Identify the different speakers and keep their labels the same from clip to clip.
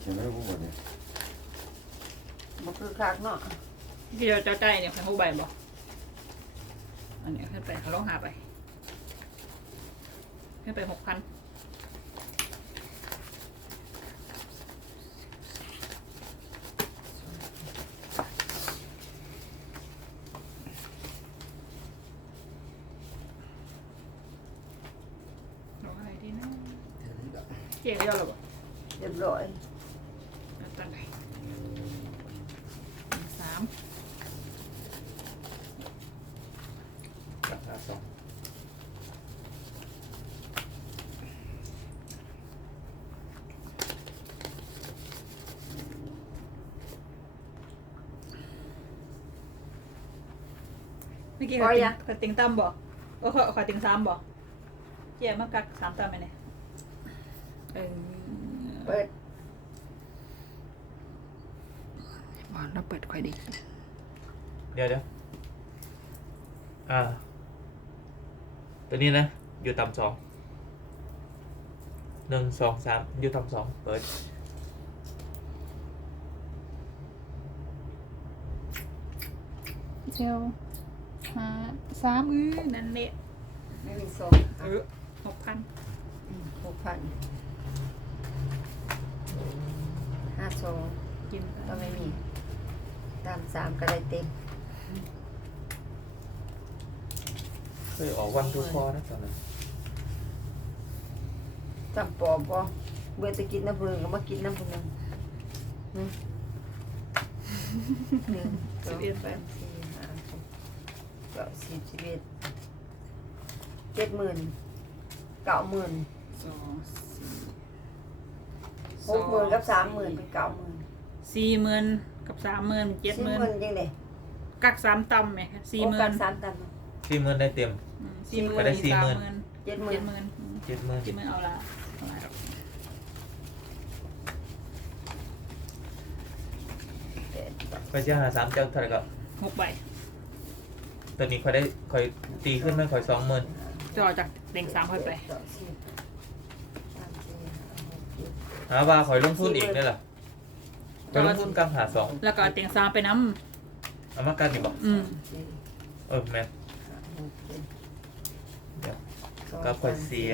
Speaker 1: ห็นไหมผู้บริเนี่ย
Speaker 2: มันคือคักเนาะ
Speaker 3: ที่เราใจเนี่ยใครหูใบบอกอันนี้ขึ้นไปเขาลองหาไปขึ้นไป6,000เอาอะไรดีนะเกี่ยวเยอะหรอปะ
Speaker 2: เรียบร้อย
Speaker 3: ตั้งไหน3
Speaker 4: กับหาสอง
Speaker 3: เมื่อกี้เขาติงตั้มบอกเขาติง3บอกเกี่ยวมากัก3ตั้มไหมเนี่ย
Speaker 2: เปิด
Speaker 3: บอลเราเปิดค่อยดี
Speaker 4: เดี๋ยวตัวนี้นะอยู่ต่ำสอง1 2 3อยู่ต่ำสองเปิด
Speaker 3: เที่ยว3นั่นแหละ
Speaker 2: ไม่มีโซน
Speaker 3: 6,000
Speaker 2: 6,000 5โซน
Speaker 3: กิน
Speaker 2: ก็ไม่มีตาม3ก็ได้เต็ม
Speaker 4: เคยออกวันทุกข้อนะตอนนั้น
Speaker 2: จำปอบบ่เบื่อจะกินน้ำผึ้งก็มากินน้ำผึ้ง1 2 3 4 5 6 7 10 11 70,000 90,000
Speaker 3: 2
Speaker 2: 60,000กับ30,000เป็น90,000
Speaker 3: 40,000กับ30,000 70,000
Speaker 2: 40,000ยังไง
Speaker 3: กัก3ตั้มไหมคะ40,000
Speaker 2: กัน3ตัน
Speaker 4: 40,000ได้เต็ม
Speaker 3: 40,000
Speaker 4: ก็ได้
Speaker 3: 30,000
Speaker 2: 70,000
Speaker 3: 70,000เอาละเอาละ
Speaker 4: ไปเจ้าหา3เจ้าเท่าไหร่ก็
Speaker 3: 6ใบ
Speaker 4: ตอนนี้คอยได้คอยตีขึ้นไหมคอย20,000
Speaker 3: จะเอาจากเต็ง3ค่อยไป
Speaker 4: หาว่าคอยลงทุนอีกนี่แหละคอยลงทุนกลางหาสอง
Speaker 3: แล้วก็เอาเต็ง3ไปน้
Speaker 4: เอามากันดีบอก
Speaker 3: ำ
Speaker 4: แม่เดี๋ยวก็คอยเสีย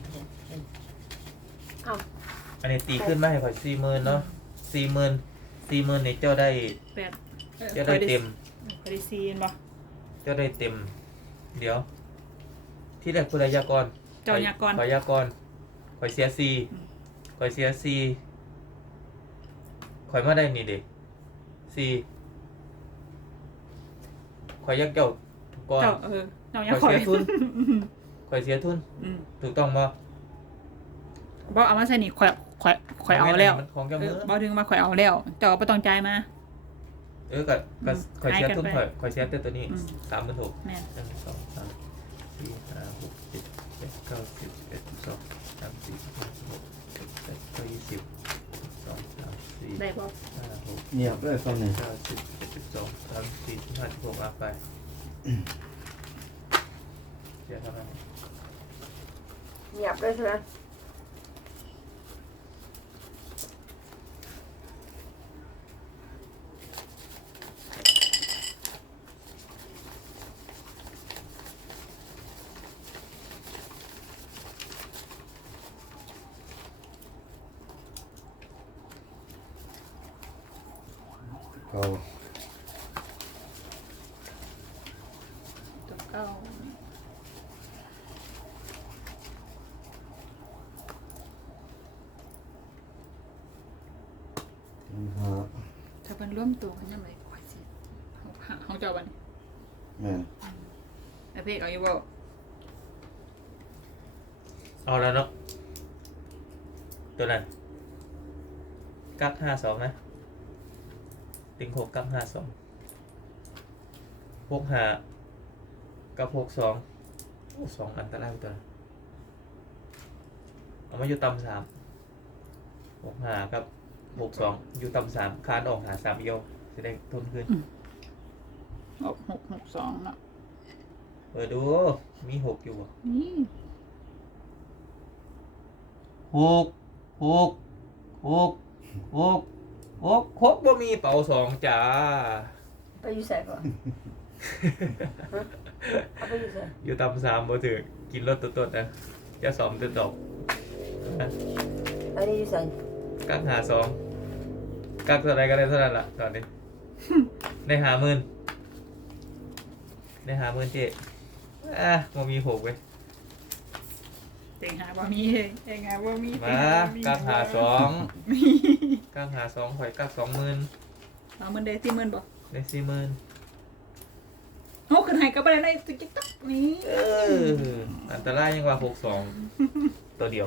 Speaker 2: เอา
Speaker 4: อันนี้ตีขึ้นมาให้คอย40,000เนาะ40,000นี่เจ้าได้
Speaker 3: 8
Speaker 4: เจ้าได้เต็ม
Speaker 3: ไปได้ซีนบ่
Speaker 4: เจ้าได้เต็ม เดี๋ยว ที่แรกคุณยากร
Speaker 3: เจ้ายากร
Speaker 4: ขอยากรขอยเสียซีขอยเสียซีขอยมาได้นี่เด็กซีขอยยักเจ้าถูกก่อน
Speaker 3: เจ้าเจ้ายั
Speaker 4: ข
Speaker 3: ง
Speaker 4: อย
Speaker 3: คอย
Speaker 4: เสียทุนขอยเสียทุน ถูกต้องบ่
Speaker 3: บ่เอามาใส่นี่ข่อยเอาแล้ว
Speaker 4: มันของเจ้ามือ
Speaker 3: บ่ถึงมาข่อยเอาแล้วเจ้าบ่ต้องจ่ายมา
Speaker 4: ก็ขอยเสียทุน
Speaker 3: ให้กันไป
Speaker 4: ขอยเสียแต่ตัวนี้ 36,000
Speaker 3: แม่น
Speaker 4: 1 2 3 4 5 6 7 8 9 10 11 12 13 14 15 16 17 18 19 20 2 3 4
Speaker 3: ได้บ่
Speaker 4: 5 6
Speaker 1: เงียบเลยฟังหนึ่ง
Speaker 4: 9 10 11 12 13 14 15 16เอาไปเสียเท่านั้น
Speaker 2: เงียบเลยใช่ไหม
Speaker 1: เขา
Speaker 3: ตัวเก้า
Speaker 1: หา
Speaker 3: ถ้าเพิ่นร่วมตัวกันยังไงข่อยสิเฮาเจ้าบัดนี้
Speaker 1: แม่น
Speaker 3: ไอ้เพกเอาอยู่บ่
Speaker 4: เอาแล้วเนาะตัวนั้นกัก52นะติง6กัก52 65กับ62โอ้2อันตรายตัวนั้นเอามาอยู่ต่ำ3 65กับ62อยู่ต่ำ3คานออกหา3เอียวจะได้ทุนขึ้น
Speaker 3: 662เนาะ
Speaker 4: ดูมี6อยู่บ่
Speaker 3: นี่
Speaker 4: 6 6 6 หกหกบ่มีเป่าสองจ้า
Speaker 2: ไปอยู่ใส่ก่อนเอาไปอยู่ใส่
Speaker 4: อยู่ตำสามบ่ถือกินรถตัวๆนะจะสอมจะตก
Speaker 2: อันนี้อยู่ใส่
Speaker 4: กักหาสองกักเท่าไรก็ได้เท่านั้นล่ะตอนนี้ ได้หาหมื่นได้หาหมื่นเจ๊บ่มีหกเว้ย
Speaker 3: เต็งหาบ่มีเต็งหาบ่มี
Speaker 4: มากักหาสองกักหาสองข่อยกัก20,000
Speaker 3: เอามันได้40,000บ่
Speaker 4: ได้40,000
Speaker 3: โหขึ้นให้ก็บ่ได้ในติ๊กต๊อกนี่
Speaker 4: อันตรายยังว่า62ตัวเดียว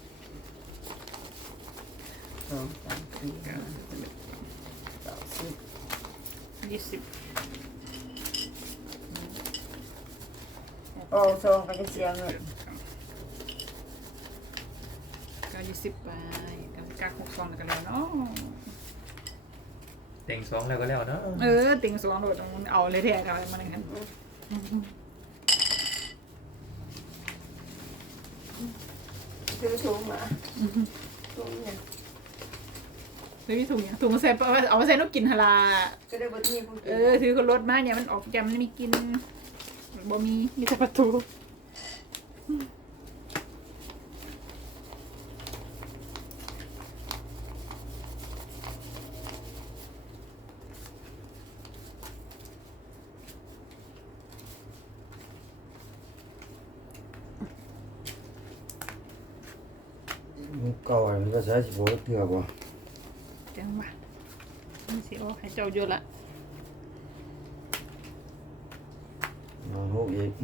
Speaker 2: สองสามสี่ห้าเก้าสิบ
Speaker 3: 20
Speaker 2: โอ้ซองก็จะเสียเงิน
Speaker 3: ก็20ไปกัก62แล้วก็แล้วเนาะ
Speaker 4: เต็ง2แล้วก็แล้วเนาะ
Speaker 3: ติ่ง2โดดเอาเลยแท้ก็มันนั่น
Speaker 2: ซื้อถุงมาถุงเนี่ย
Speaker 3: ไม่มีถุงเนี่ยถุงใส่เอามาใส่นกกินหนลา
Speaker 2: ก็ได้บทนี้พูด
Speaker 3: ถือคนรถมาเนี่ยมันออกแกมันมีกินบ่มีแต่ประตู
Speaker 1: เก่าอันก็ใช้สิบหกเถื่อบ่
Speaker 3: จังหวะมันสิออกให้เจ้าอยู่ละ
Speaker 1: มาหกอีก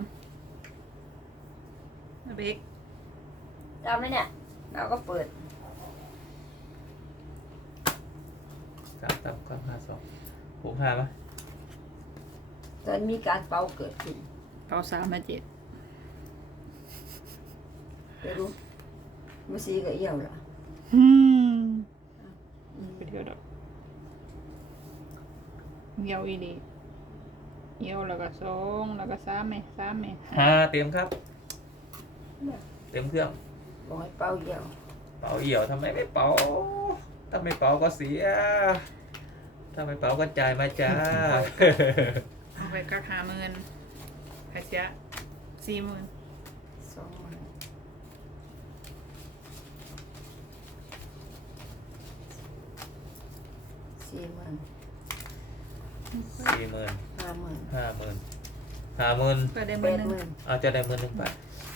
Speaker 3: เอาเบก
Speaker 2: จำไหมเนี่ยเราก็เปิด
Speaker 4: 3ต่ำกักหาสองผมหามา
Speaker 2: ตอนมีการเป่าเกิดขึ้น
Speaker 3: เป่า3มา7
Speaker 2: ไปดูมาซีก็เอี่ยวละ
Speaker 3: ไปเที่ยวดอกเหี่ยวอีดีเหี่ยวแล้วก็2แล้วก็3แม่3แม่
Speaker 4: หาเต็มครับ เต็มเครื่อง
Speaker 2: บอกให้เป่าเอี่ยว
Speaker 4: เป่าเหี่ยวทำไมไม่เป่าถ้าไม่เป่าก็เสีย ถ้าไม่เป่าก็จ่ายมาจ้า
Speaker 3: เอาไปกัก50,000ให้เสีย40,000
Speaker 2: สองหมื่นสี่หมื่น
Speaker 4: 40,000
Speaker 2: 50,000
Speaker 4: 50,000
Speaker 3: ก็ได้
Speaker 2: แปด
Speaker 3: 10,000
Speaker 2: หมื่น
Speaker 4: เอาจะได้10,000ไป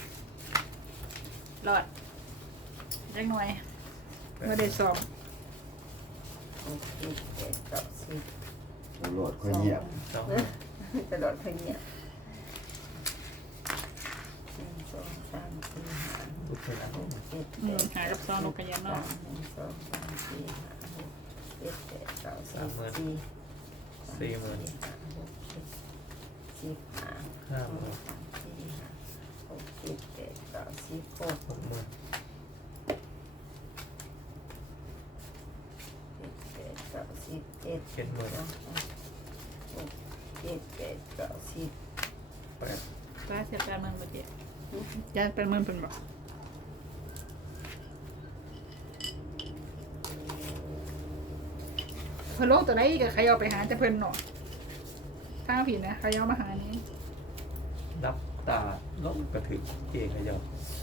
Speaker 3: รอดจักหน่วยบ่ได้2
Speaker 2: หกสิบเจ็ดเก้าสิบ
Speaker 1: ตำรวจคนเงียบ
Speaker 4: สอง
Speaker 2: ตลอดเพลงเนี่ยหนึ่งสองสามสี่ห้า
Speaker 4: พูดไปแล้ว
Speaker 2: หกเจ็ด
Speaker 3: หากับ2นกกระยานเนาะ
Speaker 2: หนึ่งสองสามสี่ห้าหกเจ็ดแปดเก้าสิบสี่
Speaker 4: 40,000
Speaker 2: ห้าหกเจ็ดสิบห้า
Speaker 4: 50,000
Speaker 2: สามสี่ห้าหกเจ็ดแปดเก้าสิบหก
Speaker 4: 60,000
Speaker 2: เจ็ดแปดเก้าสิบเจ็ด
Speaker 4: 70,000
Speaker 2: หกเจ็ดแปดเก้าสิบ
Speaker 4: 8
Speaker 3: ป้าเสีย80,000บ่เจ๊ยาย80,000เพิ่นบ่เพิ่นลงตัวไหนก็ใครเอาไปหาแต่เพิ่นเนาะทางผิดนะใครเอามาหานี่
Speaker 4: รับตาลบกระถึกเก่งเลยเจ้า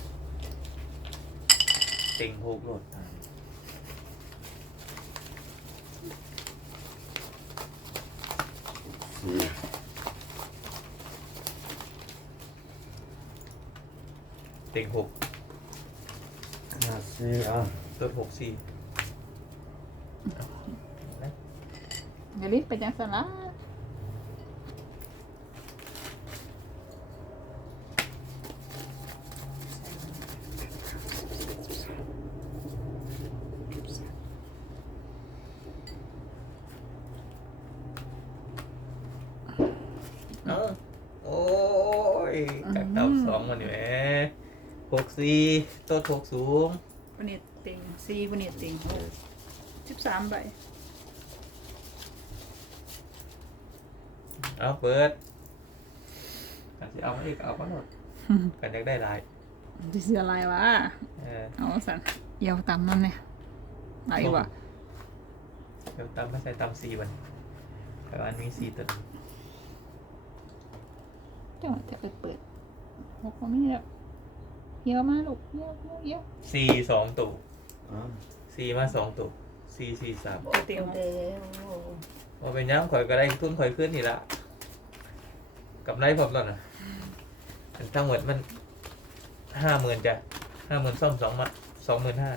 Speaker 4: เต็ง6โลด
Speaker 1: สี่
Speaker 4: เต็ง6
Speaker 1: ห้าสี่อ่ะ
Speaker 4: ตัว64นะ
Speaker 3: อย่ารีบไปจังซั่นล่ะ
Speaker 4: เออโอ้ยกักเต่า2มันอยู่แหม64ตัว6สูง
Speaker 3: วันนี้เต็ง4วันนี้เต็ง6 13ใบ
Speaker 4: เอาเปิดกันสิเอามาอีกเอามาหมดกันอยากได้หลาย
Speaker 3: สิเสียลายวะ
Speaker 4: เออ
Speaker 3: เอาสั่นเอี่ยวต่ำนั่นเนี่ยไหนวะ
Speaker 4: เดี๋ยวตำไม่ใส่ตำสี่วันแต่ว่าอันมีสี่ตัว
Speaker 3: จังหวะจะเปิดหกมันไม่ได้เหี่ยวมาลูกเหี่ยวเหี่ยว
Speaker 4: สี่สองตัว
Speaker 1: อ้าว
Speaker 4: สี่มาสองตัวสี่สี่สาม
Speaker 3: เตียว
Speaker 2: เดียว
Speaker 4: ว่าเป็นย้ำข่อยก็ได้ทุนข่อยขึ้นนี่ละกับไรผมตอนน่ะอันทั้งหมดมัน50,000จ้ะ50,000ซ่อม25,000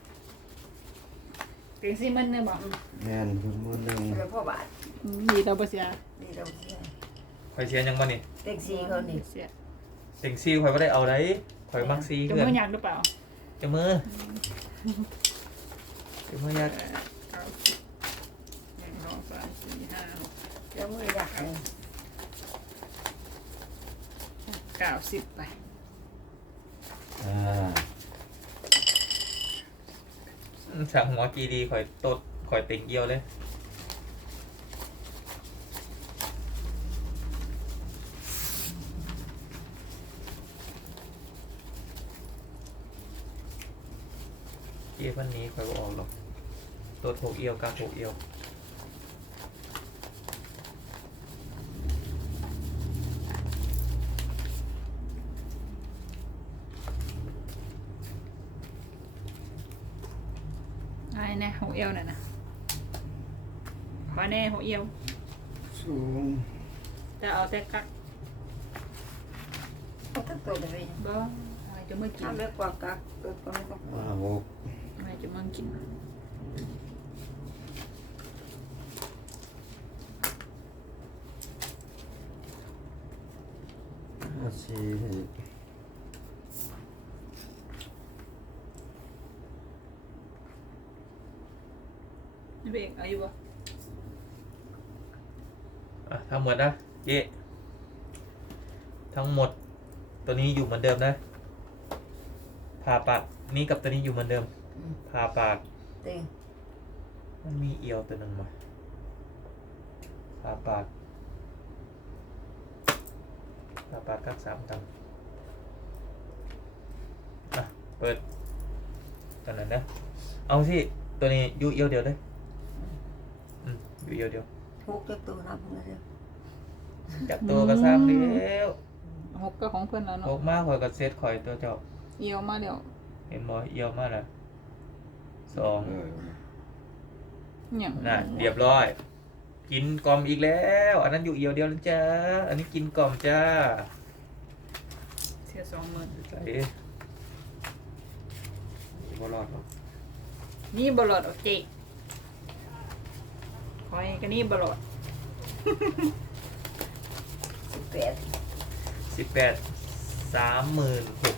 Speaker 3: เตียงซีมันเนี่ยบอก
Speaker 1: แม่นคือมือหนึ่ง
Speaker 2: แล้วพ่อบาท
Speaker 3: ดีเราเปเสีย
Speaker 2: นี่เราเสีย
Speaker 4: ข่อยเสียยังบ่นี่
Speaker 2: เต็กซี่เขานี่
Speaker 3: เสีย
Speaker 4: เต็งซีข่อยไม่ได้เอาได้ข่อยมักซี
Speaker 3: จะ
Speaker 4: เพื่อน
Speaker 3: ไม่อยากหรือเปล่า
Speaker 4: จะมือจะมือยัก
Speaker 3: เอาหนึ่งสองสามสี่ห้าหก
Speaker 2: แล้วมืออยากเลย
Speaker 3: 90ไป
Speaker 1: อ่า
Speaker 4: สั่งหัวกีดีข่อยตดข่อยเต็งเกี่ยวเลยเกี่ยววันนี้ข่อยบ่ออกหรอกตด6 เอียวกลาง6 เอียว
Speaker 3: ไอ้แน่หัวเอวน่ะนะขอแน่หัวเอว
Speaker 1: สูง
Speaker 3: จะเอาแต่กัก
Speaker 2: เขาตั้งตัวเลย
Speaker 3: บ่อะไรจะมากิน
Speaker 2: ทำเล็กกว่ากักตัวก็ไม่ต้อง
Speaker 1: หก
Speaker 3: อะไรจะมากิน
Speaker 1: สี่
Speaker 3: นี่เบกเอาอยู่บ่
Speaker 4: ทั้งหมดนะเจ๊ทั้งหมดตัวนี้อยู่เหมือนเดิมนะผ่าปากนี้กับตัวนี้อยู่เหมือนเดิมผ่าปาก
Speaker 2: เต็ง
Speaker 4: มันมีเอียวตัวหนึ่งมาผ่าปากกัก3 ตังอ่ะเปิดตอนนั้นนะเอาสิตัวนี้อยู่เอียวเดียวเลยอยู่เอียวเดียว
Speaker 2: ทุกตัวนับเลย
Speaker 4: จับตัวก็ซ้ำแล้ว
Speaker 3: หกก็ของเพื่อนแล้ว
Speaker 4: พ
Speaker 3: เนาะ
Speaker 4: กมากข่อยก็เซตข่อยตัวเจ้า
Speaker 3: เอวมาเดี๋ยว
Speaker 4: เห็นบ่เอียวมากนะ2
Speaker 3: เนี่ย
Speaker 4: น่ะเรียบร้อย กินกล่อมอีกแล้ว อันนั้นอยู่เอียวเดียวนะจ้าอันนี้กินกล่อมจ้า
Speaker 3: เสีย20,000
Speaker 4: ใส่บ่รอดหรอก
Speaker 3: นี่บลอดโอเคคอยกันนี่บลอด
Speaker 2: 18
Speaker 4: 36,000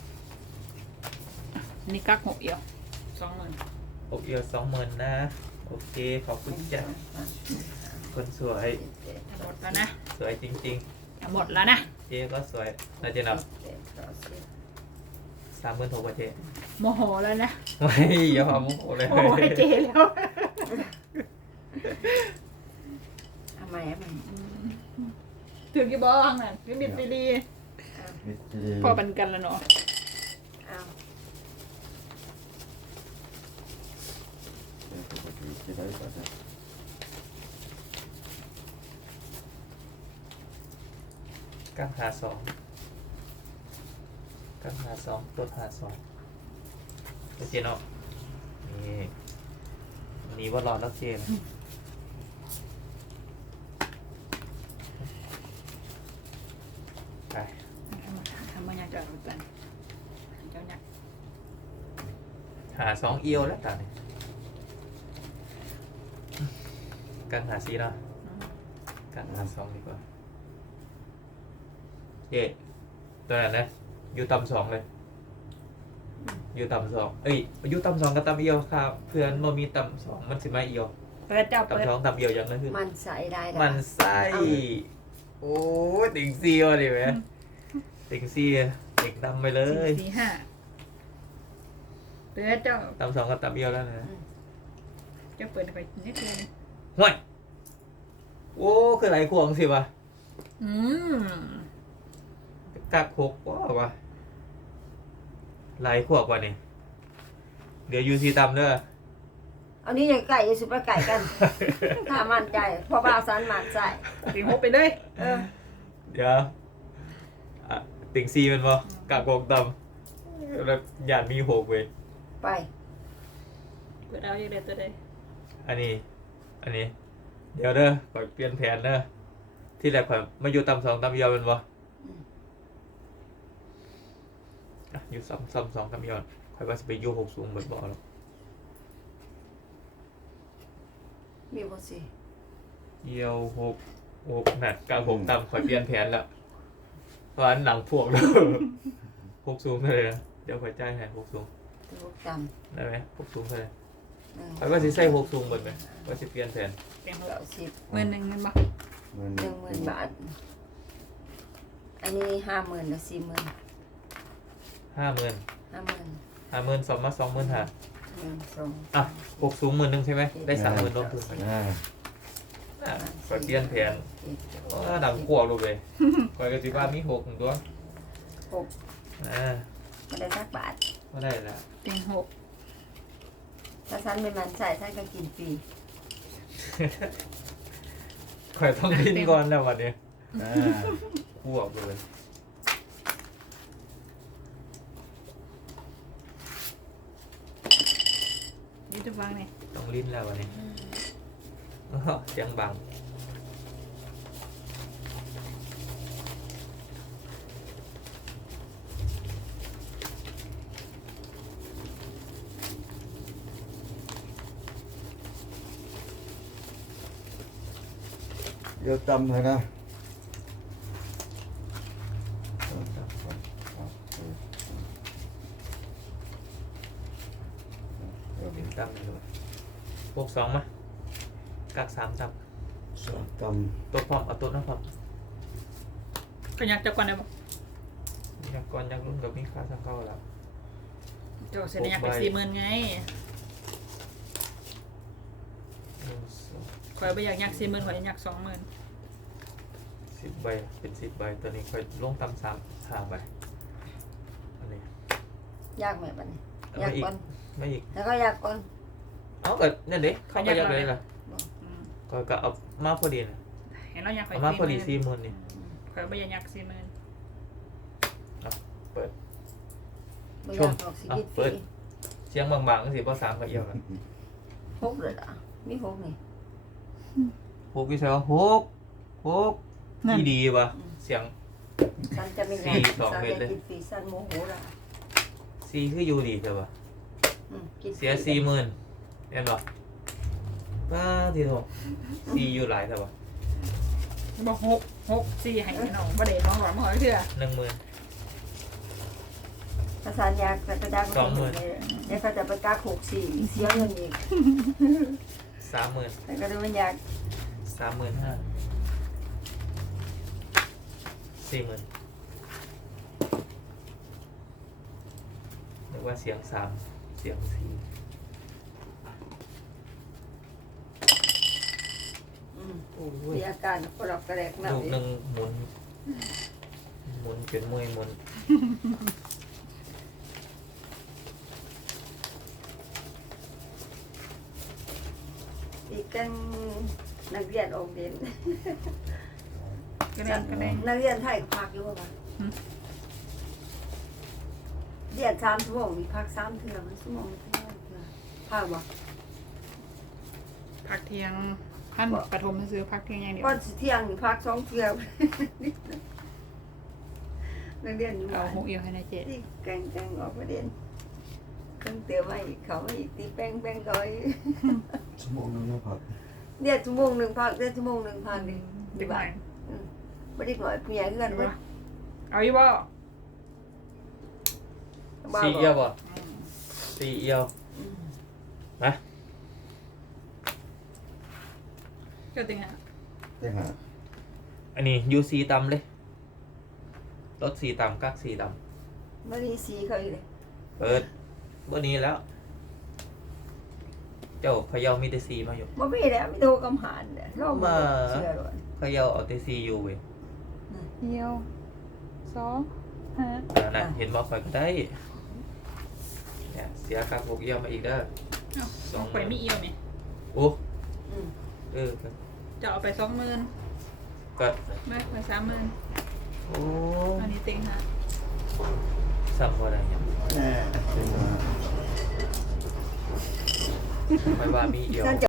Speaker 3: นี่กักหกเอียว20,000
Speaker 4: 6เอียว20,000นะโอเคขอบคุณจ้าคนสวย
Speaker 3: หมดแล้วนะ
Speaker 4: สวยจริง
Speaker 3: หมดแล้วนะ
Speaker 4: ๆ เจ๊ก็สวยน่าจะนับ36,000กว่าเจ๊
Speaker 3: โมโหแล้วนะ
Speaker 4: ไม่อย่าพามุกเลย
Speaker 3: โมโหให้เจแล้ว
Speaker 2: ทำไมมัน
Speaker 3: ถึงกี่บ้างนั่นไม่บิดไปดี
Speaker 1: มิตร
Speaker 3: พอปันกันแล้วเนาะ
Speaker 2: เอา
Speaker 1: ปกติจะได้ก็ได้
Speaker 4: กัก52กัก52ตัว52เจ๊เนาะนี่มีว่ารอแล้วเจ๊นะไป
Speaker 3: ทำมาอยากจะรู้กันเจ้าเนี่ย
Speaker 4: หา2 เอียวแล้วตอนนี้กักหา4เนาะกักหา2ดีกว่าเจ๊ตัวนั้นนะอยู่ต่ำ2เลยอยู่ต่ำ2เอ้ยอยู่ต่ำ2กับต่ำเอียวครับเพื่อนบ่มีต่ำ2มันสิมาเอียว
Speaker 3: เปิดเจ้าเปิด
Speaker 4: ต่ำ2ต่ำเอียวอย่างนั้นคือ
Speaker 2: มันใส่ได้
Speaker 4: มันไส้โอ้ยติ่งซีวะดิแม่ติ่งซีเด็กดำไปเลย
Speaker 3: 4 5เปิดเจ้า
Speaker 4: ต่ำ2กับต่ำเอียวแล้วนะ
Speaker 3: เจ้าเปิดไปนิดนึง
Speaker 4: ห่วยโอ้คือไหลควงสิวะ
Speaker 3: อืม
Speaker 4: กัก6วะไหลขวบกว่านี่เดี๋ยวยูซีต่ำเด้อ
Speaker 2: อันนี้ยังไก่ยังสุดไปไก่กัน ถ้ามั่นใจเพอบ่าวสันมั่นใจ
Speaker 3: ติงหกไปเลย
Speaker 2: เออ
Speaker 4: เดี๋ยวอ่ะติ่งซีมันบ่กะโกงต่ำแล้วหยาดมีหกเว้ย
Speaker 2: ไป
Speaker 3: เปิดเอาอย่างเดียวตัวใด
Speaker 4: อันนี้ เดี๋ยวเด้อก่อนเปลี่ยนแผนเด้อที่แรกข่อยมาอยู่ต่ำสองต่ำเอียวเป็นบ่อ่ะอยู่สองต่ำสองต่ำเอียวข่อยว่าจะไปอยู่หกสูงเบิดบ่หรอก
Speaker 2: มีบ่สิ
Speaker 4: เอียวหกน่ะกะหกต่ำข่อยเปลี่ยนแผนแล้วเพราะอันหลังพวกเด้อหกสูงเลยนะเดี๋ยวข่อยจ่ายให้หกสูง
Speaker 2: ตัวจ
Speaker 4: ได้ไหมหกสูงเลย
Speaker 2: ำ
Speaker 4: ข่อยว่าสิใส่หกสูงเบิดไหมว่าสิเปลี่ยนแผน
Speaker 3: ติงหก
Speaker 2: 90
Speaker 3: 10,000นึงเงินบ่
Speaker 1: มัน
Speaker 2: 10,000 บาท อันนี้50,000หรือ40,000
Speaker 4: 50,000
Speaker 2: 50,000
Speaker 4: 50,000สองมา20,000หา
Speaker 2: 1 2
Speaker 4: อ่ะหกสูง10,000ใช่ไหมได้30,000ลงทุนไป
Speaker 1: อ่า
Speaker 4: อ่ะข่อยเปลี่ยนแผนดังขวบเลยข่อยก็สิว่ามีหกหนึ่งตัว
Speaker 2: 6
Speaker 4: อ่า
Speaker 2: บ่ได้สักบาท
Speaker 4: ก็ได้ละ
Speaker 3: ติงหก
Speaker 2: ถ้าฉันไม่มั่นใจฉันก็กินฟรี
Speaker 4: ข่อยต้องกินก่อนแล้ววันนี้
Speaker 1: อ่า
Speaker 4: ขวบเลย
Speaker 3: นี่จะฟังนี่
Speaker 4: ต้องลิ้นแล้ววันนี้อ้อเสียงบัง
Speaker 1: เดี๋ยวตำให้นะ
Speaker 4: กินตั้มเลยพวกสองมากัก3ตั้ม
Speaker 1: สองต
Speaker 4: ตัวพร้อมเอาตัวน้ำพร้อม
Speaker 3: ก็อยากจะก่อนได้บ่
Speaker 4: อยากก่อนอยากรุ่นกับมีค่าสังเข้าแล้ว
Speaker 3: เจ้าเสียอยากไป40,000ไง ข่อยบ่อยากยัก40,000ข่อยอยาก20,000
Speaker 4: 10 ใบเป็น10 ใบตัวนี้ข่อยลงตั้ม3 5 ใบอันนี้
Speaker 2: ยากไหมบัดนี้
Speaker 4: เอา
Speaker 2: ยาก
Speaker 4: มาอีก
Speaker 2: ก่อน
Speaker 4: ไม่อีก
Speaker 2: แล้วก็ยากก่อน
Speaker 4: เอาก็เนี่ยเด็กเขาก็อยากเลยล่ะ
Speaker 3: อืม
Speaker 4: ก็เอามาพอดีนะ
Speaker 3: เห็นเราอยากไป
Speaker 4: เอามาพอดี
Speaker 3: 40,000
Speaker 4: 40,000นี่
Speaker 3: ข่อยบ่อยากยัก40,000
Speaker 4: เปิด
Speaker 2: บ่
Speaker 4: ช
Speaker 2: อยาม กออกสิกินฟ
Speaker 4: เปิ
Speaker 2: รี
Speaker 4: ด เสียงบางๆก็สิบ่3ก็เอียวกัน
Speaker 2: 6เลยล่ะมี6นี่
Speaker 4: 6พี่เสือ6ที่ดีป่ะเสียง
Speaker 2: ฉันจะไม่อยาก
Speaker 4: 4 2
Speaker 2: ฉัน
Speaker 4: เม็ด
Speaker 2: จะ
Speaker 4: เลย
Speaker 2: กินฟรีฉันโมโหล่ะ
Speaker 4: 4คืออยู่ดีใช่ป่ะ
Speaker 2: กินฟรี
Speaker 4: เสีย40,000เห็นบ่ป้าทีโต4อยู่หลายใช่ป่ะ
Speaker 3: บอก6 4ให้น้องบ่ได้น้องหลอนบ่เทื่อ
Speaker 4: 10,000
Speaker 2: ถ้าฉันอยากแต่ก็ได้
Speaker 4: 20,000
Speaker 2: เดี๋ยวเขาจะไปกัก64เสียเงินอีก
Speaker 4: 30,000
Speaker 2: แต่ก็เลยไม่อยาก
Speaker 4: 35,000 40,000นึกว่าเสียง3เสียง4 โอ้ย
Speaker 2: มีอาการปลอกกระแดกหนัก
Speaker 4: ลูกหนึ่งหมุนเป็นมวยหมุน
Speaker 2: อีกกันนักเรียนออกเรียน
Speaker 3: ก็ได้ก็ได้
Speaker 2: นักเรียนไทยพักอยู่ป่ะเรียน3 ชั่วโมงมีพัก3 เทื่อมันชั่วโมงเทื่อพักบ่
Speaker 3: พักเที่ยงขั้นปฐมซื้อพักเที่ยงอย่างเดียว
Speaker 2: ก่อนสิเที่ยงนี่พัก2 เทื่อนักเรียนอยู่
Speaker 3: เอา
Speaker 2: บ้าน
Speaker 3: หกเอียวให้นายเจ๊
Speaker 2: ที่แกงออกมาเรียนเครื่องเตือมาอีกเขามาอีกตีแป้งก้อย
Speaker 1: ชั่วโมงนึงนะผัก
Speaker 2: เรียนชั่วโมงหนึ่งพักเรียนชั่วโมงหนึ่งพักหนึ่ง
Speaker 3: เด็กหน่อย
Speaker 2: ไม่ได้หน่อยผู้ใหญ่เพื่อนเว้ย
Speaker 3: เอาอยู่บ่
Speaker 2: บ้า
Speaker 4: สี่
Speaker 2: บ
Speaker 4: เอียว
Speaker 2: อ
Speaker 4: ป่ะสี่เอียวมา
Speaker 3: เจ้าติงหา
Speaker 1: ได้หา
Speaker 4: อันนี้ยูซีตำเลยรถสีตำกักสีต
Speaker 2: ไม่ได้สีเขาอีกเลย
Speaker 4: ำเปิดเบอร์นี้แล้ว เจ้าเขย่ามีแต่สีมาอยู่
Speaker 2: บ่มีแล้วมีโทรกำหานเนี่ยเราบ่เชื่อหรอก
Speaker 4: เขย่าเอาแต่สีอยู่เว้ย
Speaker 3: เอียว2 5
Speaker 4: นั่นเห็นบอกคอยก็ได้เนี่ยเสียกักหกเอียวมาอีกเด้อ
Speaker 3: เอ้าของข่อยมีเอียวไหม
Speaker 4: โอ้
Speaker 2: อืม
Speaker 3: จะเอาไป20,000
Speaker 4: ก็
Speaker 3: ไม่ข่อย30,000
Speaker 4: โอ้
Speaker 3: อันนี้เต็งฮะ
Speaker 4: สั่งว่าอะไรเนี่ย
Speaker 1: แน่เป็นว่า
Speaker 4: ไม่ว่ามีเอียว
Speaker 2: ฉันจะ